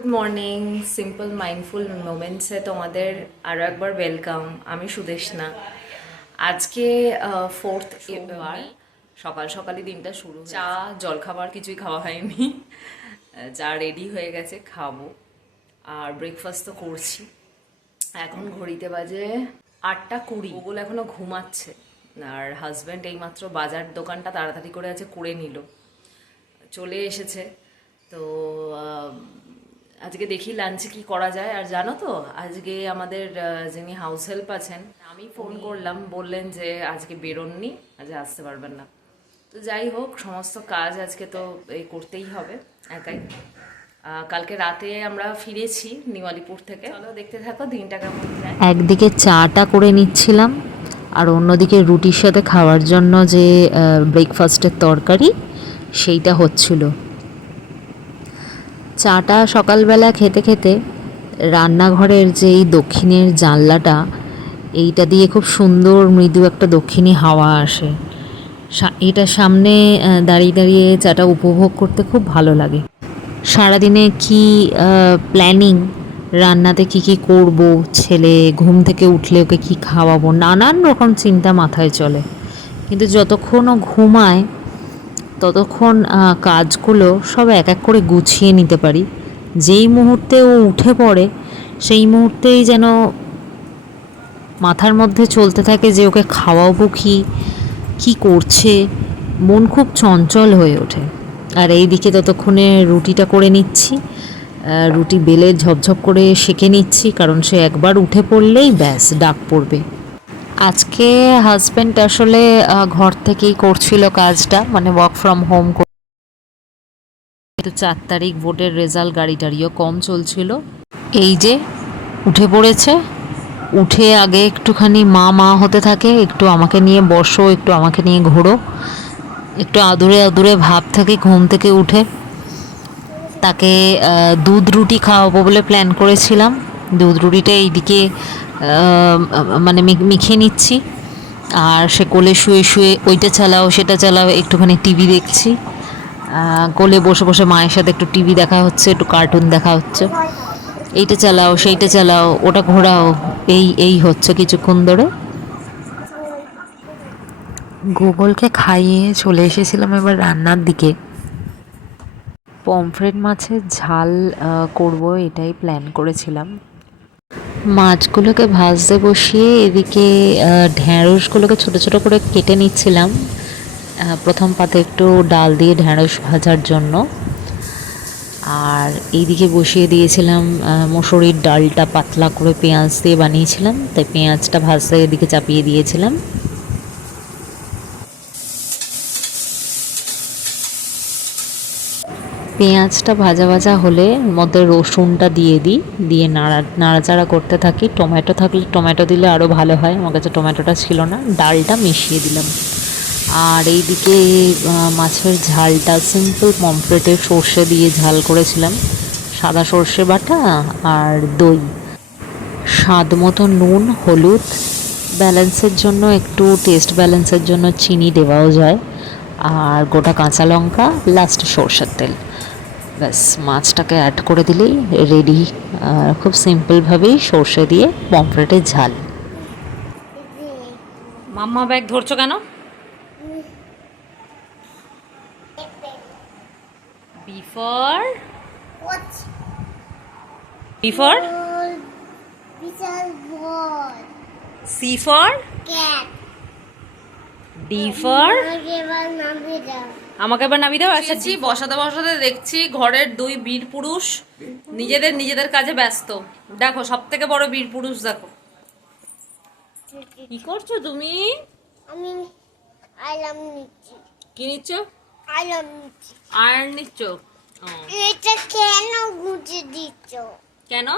Good morning, simple mindful মোমেন্টসে তোমাদের আরও একবার ওয়েলকাম। আমি সুদেশনা। আজকে 4th সোমবার, সকাল সকালই দিনটা শুরু। চা জলখাবার কিছুই খাওয়া হয়নি, চা রেডি হয়ে গেছে, খাবো। আর ব্রেকফাস্ট তো করছি। এখন ঘড়িতে বাজে 8:20। ওগুলো এখনো ঘুমাচ্ছে, আর হাজব্যান্ড এইমাত্র বাজার দোকানটা তাড়াতাড়ি করে করে নিল, চলে এসেছে। তো আজকে দেখি লাঞ্চে কি করা যায়। আর জানো তো, আজকে আমাদের যিনি হাউস হেল্প আছেন, আমি ফোন করলাম, বললেন যে আজকে বেরোননি, আজকে আসতে পারবেন না। তো যাই হোক, সমস্ত কাজ আজকে তো এই করতেই হবে একাই। কালকে রাতে আমরা ফিরেছি নিউ আলিপুর থেকে। চলো দেখতে থাকো দিনটা কেমন যায়। একদিকে চাটা করে নিচ্ছিলাম, আর অন্যদিকে রুটির সাথে খাওয়ার জন্য যে ব্রেকফাস্টের তরকারি সেইটা হচ্ছিল। চাটা সকালবেলা খেতে খেতে রান্নাঘরের যেই দক্ষিণের জানলাটা, এইটা দিয়ে খুব সুন্দর মৃদু একটা দক্ষিণী হাওয়া আসে। এটা সামনে দাঁড়িয়ে দাঁড়িয়ে চাটা উপভোগ করতে খুব ভালো লাগে। সারাদিনে কি প্ল্যানিং, রান্নাতে কি কি করব, ছেলে ঘুম থেকে উঠলে ওকে কি খাওয়াবো, নানান রকম চিন্তা মাথায় চলে। কিন্তু যতক্ষণ ও ঘুমায় ততক্ষণ কাজগুলো সব এক এক করে গুছিয়ে নিতে পারি। যেই মুহূর্তে ও উঠে পড়ে সেই মুহূর্তেই যেন মাথার মধ্যে চলতে থাকে যে ওকে খাওয়াবো কি, কী করছে, মন খুব চঞ্চল হয়ে ওঠে। আর এই দিকে ততক্ষণে রুটিটা করে নিচ্ছি, রুটি বেলে ঝপঝপ করে সেঁকে নিচ্ছি, কারণ সে একবার উঠে পড়লেই ব্যাস ডাক পড়বে। আজকে হাজব্যান্ড আসলে ঘর থেকেই করছিল কাজটা, মানে ওয়ার্ক ফ্রম হোম। কিন্তু 4 তারিখ ভোটের রেজাল্ট, গাড়ি টাড়িও কম চলছিল। এই যে উঠে পড়েছে, উঠে আগে একটুখানি মা মা হতে থাকে, একটু আমাকে নিয়ে বসো, একটু আমাকে নিয়ে ঘোরো, একটু আদুরে আদুরে ভাব থাকে ঘুম থেকে উঠে। তাকে দুধ রুটি খাওয়াবো বলে প্ল্যান করেছিলাম। দুধ রুটিটা এইদিকে মানে মেখে নিচ্ছি, আর সে কোলে শুয়ে শুয়ে ওইটা চালাও সেটা চালাও, একটুখানি টিভি দেখছি। কোলে বসে বসে মায়ের সাথে একটু টিভি দেখা হচ্ছে, একটু কার্টুন দেখা হচ্ছে, এইটা চালাও সেইটা চালাও, ওটা ঘোরাও, এই এই হচ্ছে কিছুক্ষণ ধরে। গুগলকে খাইয়ে চলে এসেছিলাম এবার রান্নার দিকে। পমফ্রেট মাছের ঝাল করব, এটাই প্ল্যান করেছিলাম। মাছগুলোকে ভাজতে বসিয়ে এদিকে ঢ্যাঁড়সগুলোকে ছোটো ছোটো করে কেটে নিচ্ছিলাম। প্রথম পাতে একটু ডাল দিয়ে ঢ্যাঁড়স ভাজার জন্য, আর এইদিকে বসিয়ে দিয়েছিলাম মসুরির ডালটা, পাতলা করে পেঁয়াজ দিয়ে বানিয়েছিলাম, তাই পেঁয়াজটা ভাজতে এদিকে চাপিয়ে দিয়েছিলাম। পেঁয়াজটা ভাজা ভাজা হলে মধ্যে রসুনটা দিয়ে দিই, দিয়ে নাড়াচাড়া করতে থাকি। টমেটো থাকলে টমেটো দিলে আরও ভালো হয়, আমার কাছে টমেটোটা ছিল না। ডালটা মিশিয়ে দিলাম। আর এইদিকে মাছের ঝালটা সিম্পল পমফ্রেটের সর্ষে দিয়ে ঝাল করেছিলাম, সাদা সর্ষে বাটা আর দই, স্বাদ মতো নুন হলুদ, ব্যালেন্সের জন্য একটু টেস্ট ব্যালেন্সের জন্য চিনি দেওয়াও যায়, আর গোটা কাঁচা লঙ্কা, লাস্টে সর্ষের তেল। ব্যাস মাছটাকে অ্যাড করে দিলেই রেডি। খুব সিম্পলভাবেই সর্ষে দিয়ে পমফ্রেটের ঝাল। মাম্মা ব্যাগ ধরছো কেন? B for B for C for D for. আমাকে এবার নামিয়ে দাও। এসেছি বসাতে বসাতে দেখছি ঘরের দুই বীর পুরুষ নিজেদের নিজেদের কাজে ব্যস্ত। দেখো সব থেকে বড় বীর পুরুষ দেখো কি করছো তুমি। আমি আইলাম নিচ্ছি। কি নিচ্ছ? আইলাম নিচ্ছি। আয়রন নিচ্ছ? এটা কেন গুঁজে দিচ্ছ? কেন?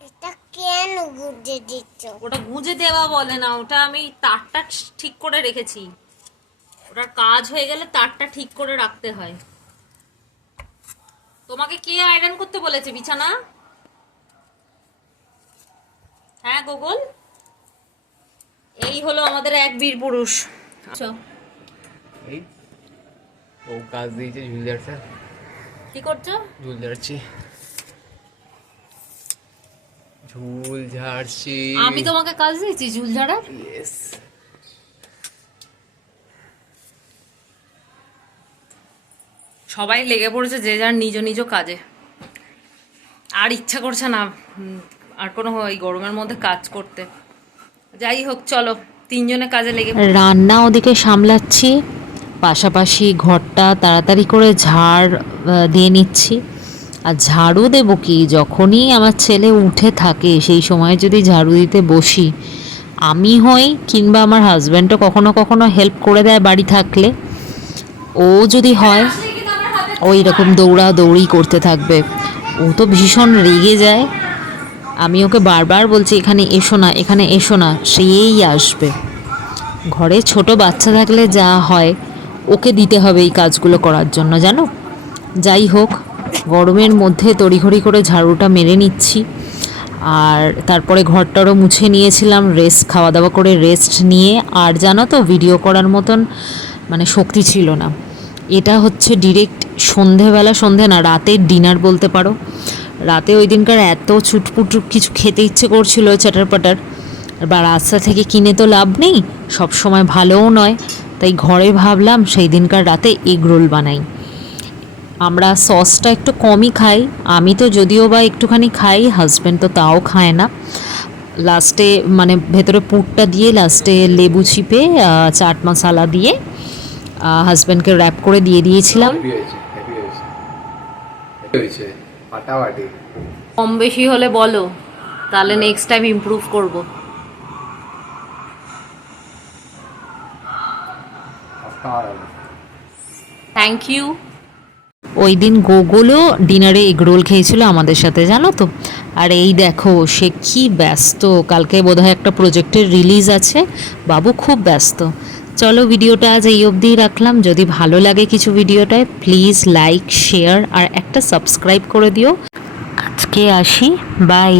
এটা কেন গুঁজে দিচ্ছ? ওটা গুঁজে দেওয়া বলে না, ওটা আমি তারটা ঠিক করে রেখেছি। ওটার কাজ হয়ে গেলে তারটা ঠিক করে রাখতে হয়। তোমাকে কে আয়রন করতে বলেছে বিছানা? হ্যাঁ গুগল, এই হলো আমাদের এক বীর পুরুষ। আচ্ছা এই ও কাজ দিয়েছে, ঝুল যাচ্ছে। কি করছো? ঝুল যাচ্ছি। ঝুল ঝাড়ছি। আমি তোমাকে কাজ দিয়েছি ঝুল ঝাড়া? Yes. সবাই লেগে পড়েছে যে যার নিজ নিজ কাজে, আর ইচ্ছা করছে না আর কোনো এই গরমের মধ্যে কাজ করতে। যাই হোক, চলো তিনজনে কাজে লেগে পড়ি। রান্না ওদিকে সামলাচ্ছি, পাশাপাশি ঘরটা তাড়াতাড়ি করে ঝাড় দিয়ে নিচ্ছি। আর ঝাড়ু দেবো কি, যখনই আমার ছেলে উঠে থাকে সেই সময় যদি ঝাড়ু দিতে বসি, আমি হই কিংবা আমার হাজব্যান্ডও কখনো কখনো হেল্প করে দেয় বাড়ি থাকলে, ও যদি হয় ওই রকম দৌড়াদৌড়ি করতে থাকবে। ও তো ভীষণ রেগে যায়, আমি ওকে বারবার বলছি এখানে এসো না, এখানে এসো না, সেই আসবে। ঘরে ছোট বাচ্চা থাকলে যা হয়, ওকে দিতে হবে এই কাজগুলো করার জন্য, জানো। যাই হোক, গরমের মধ্যে তড়িঘড়ি করে ঝাড়ুটা মেরে নিচ্ছি। আর তারপরে ঘরটারও মুছে নিয়েছিলাম, খাওয়া দাওয়া করে রেস্ট নিয়ে। আর জানো তো, ভিডিও করার মতন মানে শক্তি ছিল না। এটা হচ্ছে ডিরেক্ট সন্ধে না, রাতের ডিনার বলতে পারো। রাতে ওই দিনকার এত ছুটপুট কিছু খেতে ইচ্ছে করছিল, চাটার পাটার, বা রাস্তা থেকে কিনে তো লাভ নেই, সব সময় ভালোও নয়, তাই ঘরে ভাবলাম সেই দিনকার রাতে এগ রোল বানাই। আমরা সসটা একটু কমই খাই, আমি তো যদিও বা একটুখানি খাই, হাজব্যান্ড তো তাও খায় না। লাস্টে মানে ভেতরে পুরটা দিয়ে লাস্টে লেবু চিপে চাট মশলা দিয়ে হাজব্যান্ডকে র্যাপ করে দিয়ে দিয়েছিলাম। Happy হয়েছে, happy হয়েছে, happy হয়েছে, ফাটাফাটি। কম বেশি হলে বলো, তাহলে নেক্সট টাইম ইমপ্রুভ করব। Thank you. ওই দিন গোগুলও ডিনারে এগরোল খেয়েছিল আমাদের সাথে, জানো তো। আর এই দেখো, সে কি ব্যস্ত, কালকে বোধহয় একটা প্রজেক্টের রিলিজ আছে, বাবু খুব ব্যস্ত। চলো, ভিডিওটা আজ এই অবধিই রাখলাম। যদি ভালো লাগে কিছু ভিডিওটায়, প্লিজ লাইক, শেয়ার আর একটা সাবস্ক্রাইব করে দিও। আজকে আসি, বাই।